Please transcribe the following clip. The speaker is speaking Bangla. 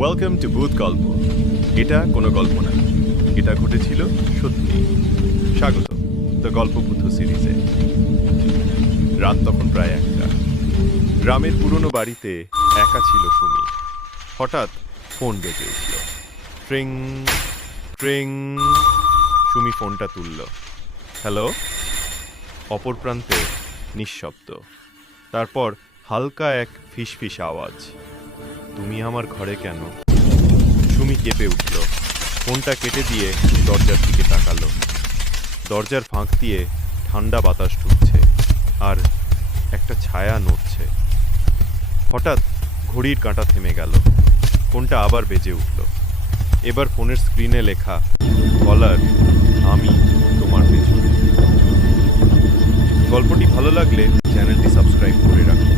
ওয়েলকাম টু ভূত গল্প। এটা কোনো গল্প না, এটা ঘটেছিল সত্যি। স্বাগত দ্য গল্পপুত্র সিরিজে। রাত তখন প্রায় 1টা। গ্রামের পুরনো বাড়িতে একা ছিল সুমি। হঠাৎ ফোন বেজে উঠল। ট্রিং ট্রিং। সুমি ফোনটা তুলল। হ্যালো। অপর প্রান্তে নিঃশব্দ। তারপর হালকা এক ফিসফিস আওয়াজ। তুমি আমার ঘরে কেন? সুমি কেঁপে উঠল। ফোনটা কেটে দিয়ে দরজার দিকে তাকালো। দরজার ফাঁক দিয়ে ঠান্ডা বাতাস ঢুকছে আর একটা ছায়া নড়ছে। হঠাৎ ঘড়ির কাঁটা থেমে গেল। ফোনটা আবার বেজে উঠল। এবার ফোনের স্ক্রিনে লেখা, কলার আমি তোমার পেছনে। গল্পটি ভালো লাগলে চ্যানেলটি সাবস্ক্রাইব করে রাখুন।